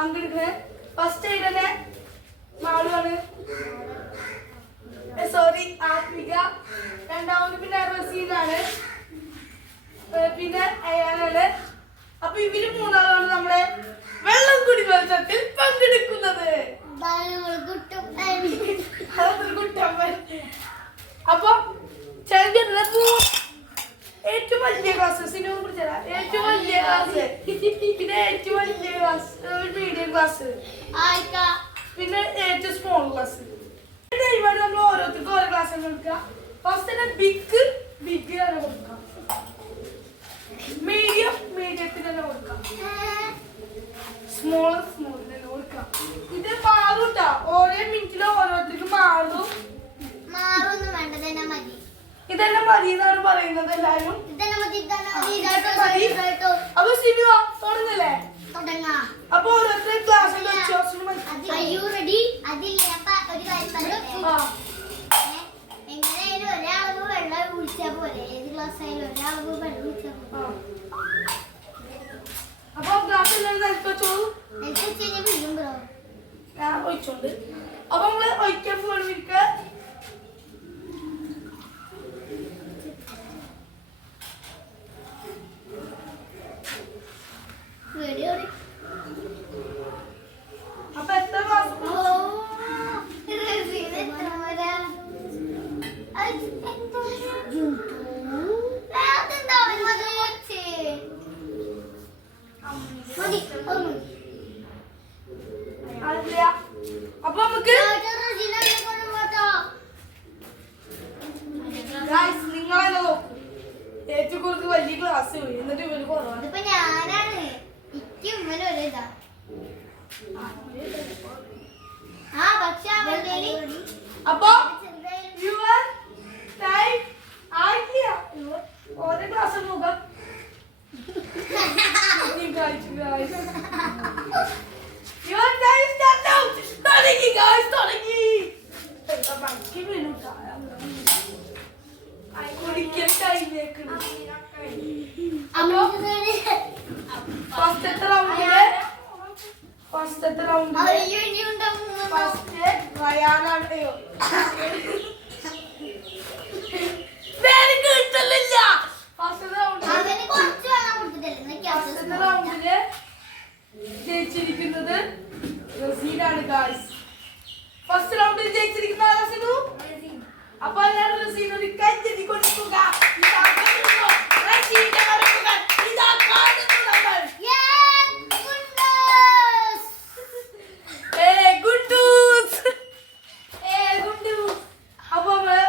പങ്കെടുക്കുന്നത്. ഫസ്റ്റ് ആയിട്ട് മാളുവാണ്, സോറി ആത്മിക. രണ്ടാമത് പിന്നെ റസീനാണ്, പിന്നെ അയാളാണ്. അപ്പൊ ഇവര് മൂന്നാളാണ് നമ്മുടെ വെള്ളം കുടി മത്സരത്തിൽ പങ്കെടുക്കുന്നത്. അപ്പൊ ഏറ്റവും വലിയ ക്ലാസ് ഏറ്റവും വലിയ ക്ലാസ്, പിന്നെ ഏറ്റവും വലിയ ക്ലാസ്, മീഡിയം ക്ലാസ്, പിന്നെ ഏറ്റവും സ്മോൾ ക്ലാസ്. നമ്മൾ ഓരോരുത്തർക്കും ഓരോ ക്ലാസ് കൊടുക്കുക. ഫസ്റ്റ് തന്നെ ബിഗ് തന്നെ കൊടുക്കാം, മീഡിയത്തിന് തന്നെ കൊടുക്കാം, സ്മോൾ തന്നെ കൊടുക്കാം. ഇത് മാറും കേട്ടോ, ഓരോ മിനിറ്റിലും ഓരോരുത്തർക്കും മാറും. ഇതെല്ലാം മതി എന്നാണ് പറയുന്നത് എല്ലാരും. അപ്പൊ സിനിമ തുടങ്ങല്ലേ? അപ്പൊ ഓരോരുത്തർ ക്ലാസ്സിൽ വെച്ചോ. അപ്പൊ ക്ലാസ് എല്ലാവരും വെച്ചോളൂ, ഞാൻ ഒഴിച്ചോണ്ട്. അപ്പൊ നമ്മള് ഒഴിക്കാൻ പോണിരിക്ക. അപ്പൊ എത്ര ക്ലാസ്? അപ്പൊ നമുക്ക് നിങ്ങളെന്നെ നോക്കും. ഏറ്റവും കൂടുതൽ വലിയ ക്ലാസ് എന്നിട്ട് ഇവര് കുറവാണ്. അപ്പൊ ഓരോ ക്ലാസ് നോക്കാം. ഫസ്റ്റത്തെ റൗണ്ടില് ഫസ്റ്റ് റയാനാണ്. കിട്ടലില്ല. ഫസ്റ്റത്തെ റൗണ്ടില് ജയിച്ചിരിക്കുന്നത് റസീനാണ് ഗായ്സ്. ഫസ്റ്റ് റൗണ്ടിൽ ജയിച്ചിരിക്കുന്ന റസീനു. അപ്പൊ എല്ലാവരും റസീനു ഒരു കൈയ്യടി കൊടുക്കുക. അപ്പൊ നമ്മള്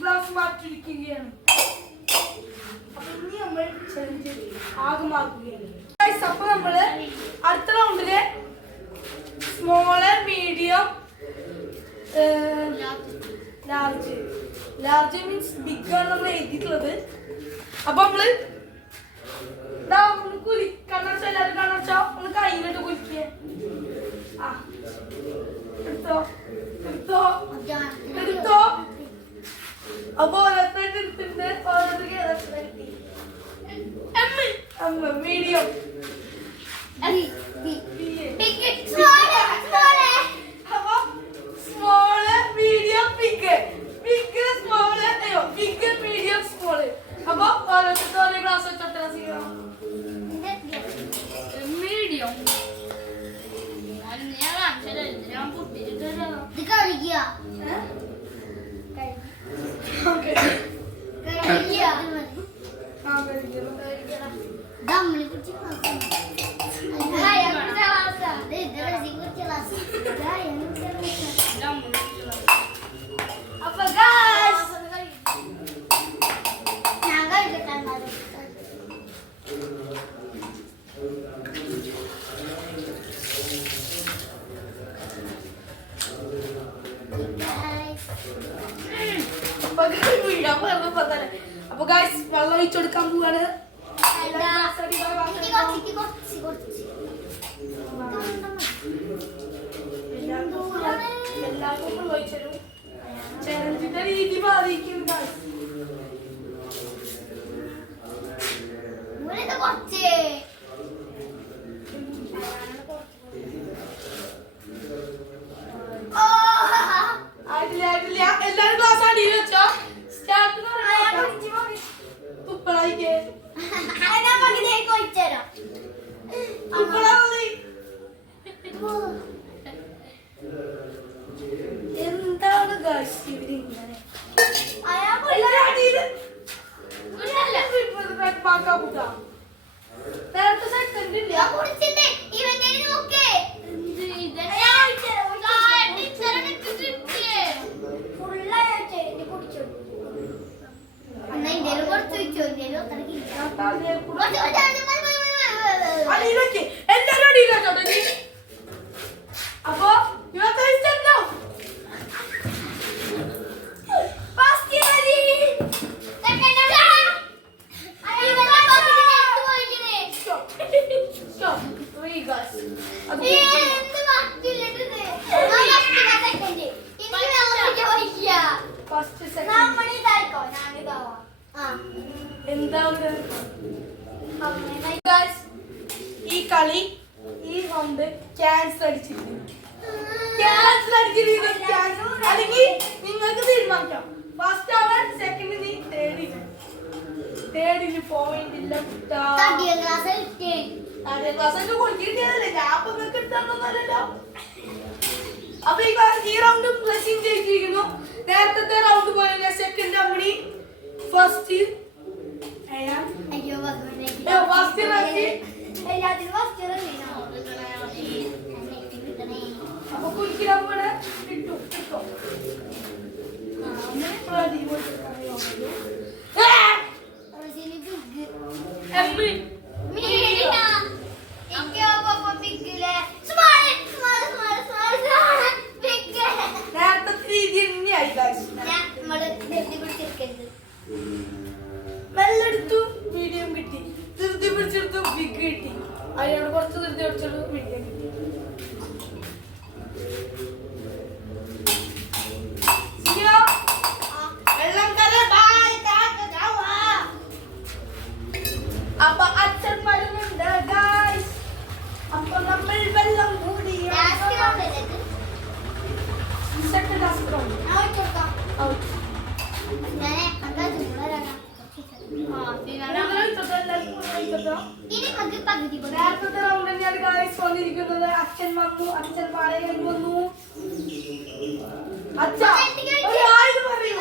ഗ്ലാസ് മാറ്റിയിരിക്കുകയാണ്. അപ്പൊ ഇനി നമ്മൾ ചലഞ്ച് ആകമാക്കുകയാണ്. അപ്പൊ നമ്മള് അടുത്ത റൗണ്ടില് small, medium, large means big ആണ് നമ്മൾ എഴുതിയിട്ടുള്ളത്. അപ്പൊ നമ്മള് കുലിക്കണ്ണച്ച, എല്ലാവരും കണ്ണച്ച ഒന്ന് കയ്യിലിട്ട് കുലിക്കേ. എടുത്തോ. അപ്പൊ ഓരോരുത്തരുടെ എടുത്തിട്ട് ഓരോരുത്തർക്ക് മീഡിയം, അപ്പൊ small, medium, big, small, big, medium, small. അപ്പൊ ഓരോരുത്തർക്ക് ഓരോ ഗ്ലാസ് വെച്ചോട്ടെ. മീഡിയം അപ്പൊ അപ്പൊ ഗായ്സ് വെള്ളം ഒഴിച്ചു കൊടുക്കാൻ പോവാണ്. എല്ലാവർക്കും ഒഴിച്ചു. ചലഞ്ചിന്റെ രീതി ബാധിക്കും. അപ്പൊ ഈ കളി ഈ റൗണ്ട് ക്യാൻസൽ അടിച്ചിരിക്കുന്നു. അല്ലെങ്കിൽ നിങ്ങൾക്ക് തീരുമാനിക്കാം. ഫസ്റ്റ് അവർ സെക്കൻഡ് നീ തേർഡിന് പോയിന്റ് ഇല്ല. അപ്പൊ ഈ റൗണ്ട് ബ്ലസ്സിംഗ് ജയിച്ചിരിക്കുന്നു. നേരത്തെ റൗണ്ട് പോലെ സെക്കൻഡ് അമ്മണി ഫസ്റ്റ് അപ്പൊ കുളിക്കാൻ കിട്ടും കിട്ടും. നേരത്തെ രീതി തന്നെയായി നല്ലെടുത്തു മീഡിയം കിട്ടി. ധൃതി പിടിച്ചെടുത്തു ബിഗ് കിട്ടി. അതിനോട് കുറച്ച് ധൃതി പിടിച്ചെടുത്തു മീഡിയം കിട്ടി. അപ്പൊ അച്ഛൻ വരുന്നുണ്ട് ഗായ്സ്. അപ്പൊ നമ്മൾ വെള്ളം കൂടി നേരത്തെ റൗണ്ട് തന്നെയാണ് ഗായ്സ് വന്നിരിക്കുന്നത്. അച്ഛൻ വന്നു, അച്ഛൻ പറയാൻ വന്നു. അച്ഛാ ഒരു ആയത് പറയൂ.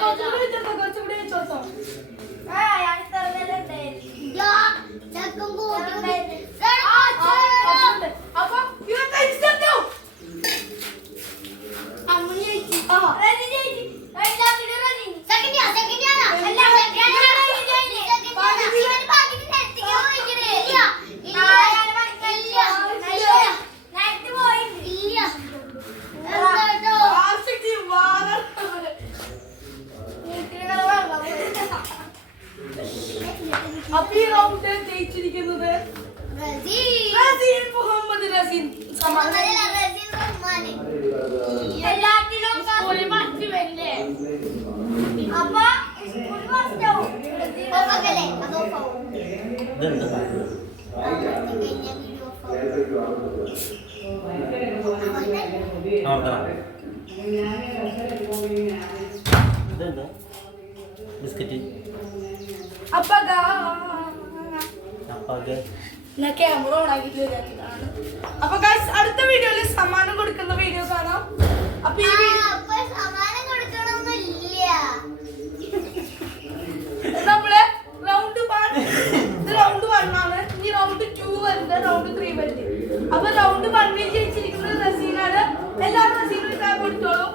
കുറച്ചുകൂടി വെച്ചോട്ടോ. അപ്പൊ ഈ round ജയിച്ചിരിക്കുന്നത് Razeen Muhammad. Razeen camera on ആക്കിട്ട്. അപ്പൊ ഗൈസ് അടുത്ത വീഡിയോയിൽ സമ്മാനം കൊടുക്കുന്ന വീഡിയോ കാണാം. അപ്പൊ നമ്മള് റൗണ്ട് 1 ആണ്. ഇനി റൗണ്ട് 2 വരുന്നത്, റൗണ്ട് 3 വരുന്നത്. അപ്പൊ റൗണ്ട് 1 ജയിച്ചിരിക്കുന്നത് റസീനാണ്. എല്ലാവരും റസീനും ടാബ് കൊടുത്തോളൂ.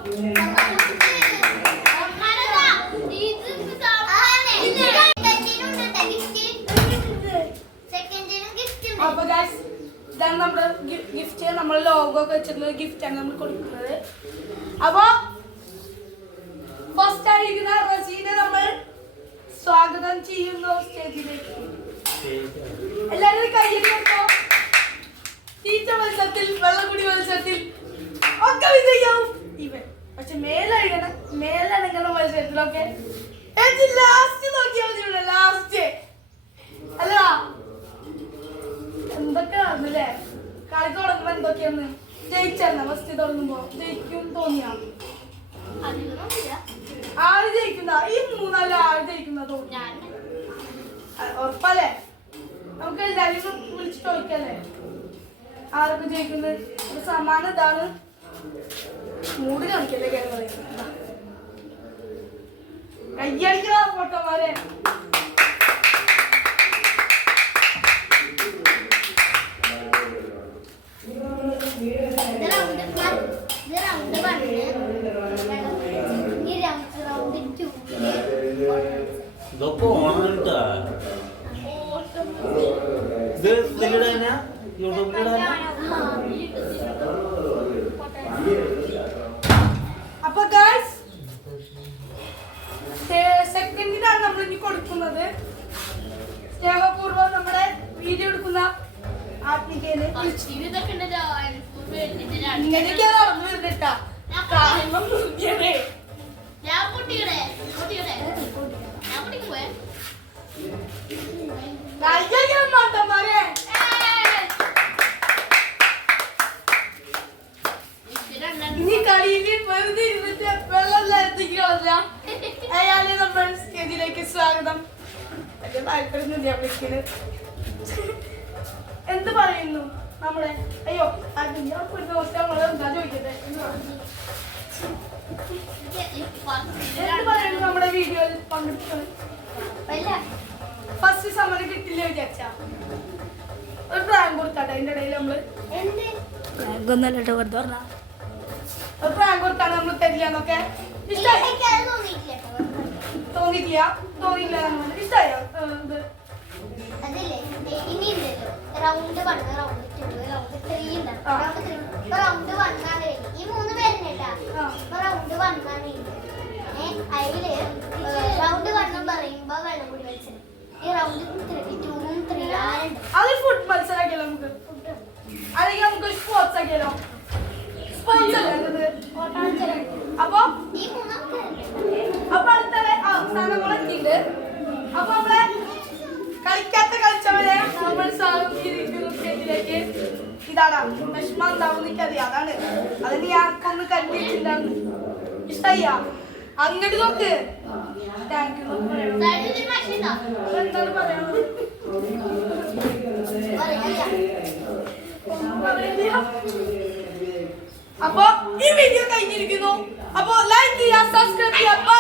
അപ്പൊ ഗൈസ് ഇതാണ് നമ്മുടെ ഗിഫ്റ്റ്. നമ്മൾ ലോഗോ ഒക്കെ വെച്ചിട്ടുള്ള ഗിഫ്റ്റാണ് നമ്മൾ കൊടുക്കുന്നത്. അപ്പൊ ഫസ്റ്റ് ആയിരിക്കുന്ന റസീനെ നമ്മൾ സ്വാഗതം ചെയ്യുന്നു സ്റ്റേജിലേക്ക്. എല്ലാവരും കയ്യിൽ കൊടുത്തോ. തീറ്റ മത്സരത്തിൽ, വെള്ളക്കുടി മത്സരത്തിൽ ഒക്കെ വിജയിക്കും ഇവൻ. പക്ഷെ മേലനങ്ങണ മത്സരത്തിലൊക്കെ ലാസ്റ്റ് നോക്കിയാൽ മതി. ലാസ്റ്റ് അല്ല എന്തൊക്കെയാണല്ലേ കളി തുടങ്ങുമ്പോ എന്തൊക്കെയാന്ന് ജയിച്ചാ ഫസ്റ്റ് തുടങ്ങുമ്പോ ജയിക്കും തോന്നിയാ ആര് ജയിക്കുന്ന ഈ 3 ആര് ജയിക്കുന്ന തോന്നി ഉറപ്പല്ലേ? നമുക്ക് എല്ലാവരും വിളിച്ച് ചോദിക്കല്ലേ ആരൊക്കെ ജയിക്കുന്നത്. ഒരു സമ്മാനം ഇതാണ്. മൂട് കാണിക്കല്ലേ കേരള കയ്യടിക്കണ ഫോട്ടോമാരെ ഇതൊക്കെ ഓണാട്ടാ ഇത് ഇതിലിടാനാ യൂട്യൂബിലിടാനാ അപ്പൊ ഗൈസ് സെക്കൻഡിനാണ് നമ്മൾ ഇനി കൊടുക്കുന്നത് സ്നേഹപൂർവ്വം നമ്മുടെ വീഡിയോ എടുക്കുന്ന ആത്മികയില് ഇങ്ങനെയൊക്കെയാണ് നടന്നു വരുന്നിട്ടാ മാട്ടന്മാരെ ഇനി കളിയിൽ വെറുതെ ഇരുന്നിട്ട് വെള്ളം എത്തിക്കുക അയാളെ നമ്മൾ സ്റ്റേജിലേക്ക് സ്വാഗതം താല്പര്യം എന്ത് പറയുന്നു നമ്മുടെ അയ്യോ ഒരു ദിവസം നമ്മളെ എന്താ ചോദിക്കട്ടെ എന്ത് പറയുന്നു നമ്മുടെ വീഡിയോയിൽ പങ്കെടുത്തത് ഫസ്റ്റ് സമ്മതം കിട്ടില്ല വിചാരിച്ച ഒരു പ്രാങ്ക് കൊടുത്താട്ടെ അതിന്റെ ഇടയിൽ നമ്മള് പ്രാങ്കൊന്നല്ലോ വെറുതെ പറഞ്ഞ ഒരു പ്രാങ്ക് കൊടുത്താണ് നമ്മൾ തരില്ലെന്നൊക്കെ തോന്നിയിട്ടില്ല തോന്നിയില്ല ഇഷ്ടമായോ റൗണ്ട് 1 റൗണ്ട് 2 റൗണ്ട് 3 ഉണ്ട് റൗണ്ട് 1 ആണ് ഈ മൂന്ന് പേരിനെട്ടാ റൗണ്ട് 1 ആണ് അതില് റൗണ്ട് 1 പറയുമ്പോ വെള്ളം കൂടി മത്സരം ഈ റൗണ്ട് 2 3 ആണ് അത് ഫുഡ് മത്സരമാക്കിയല്ലോ നമുക്ക് അല്ലെങ്കിൽ നമുക്ക് സ്പോർട്സ് ആക്കിയല്ലോ സ്പോർട്സ് അല്ലേ അപ്പൊ ഈ മൂന്ന് അപ്പൊ അടുത്ത അവസാനങ്ങൾ എത്തിയിട്ടുണ്ട് അപ്പൊ നമ്മളെ കളിക്കാത്ത കളിച്ചവരെ നമ്മൾ സ്റ്റേജിലേക്ക് ഇതാണ് വിഷമം ഉണ്ടാവും എനിക്കറിയാം അതാണ് അതിന് ഞാനൊന്ന് കണ്ടിട്ടുണ്ടായിരുന്നു ഇഷ്ടയ്യ അങ്ങോട്ട് നോക്ക് താങ്ക് യു എന്താണ് പറയാനുള്ളത് അപ്പൊ ഈ വീഡിയോ കഴിഞ്ഞിരിക്കുന്നു അപ്പൊ ലൈക്ക് ചെയ്യുക സബ്സ്ക്രൈബ് ചെയ്യുക.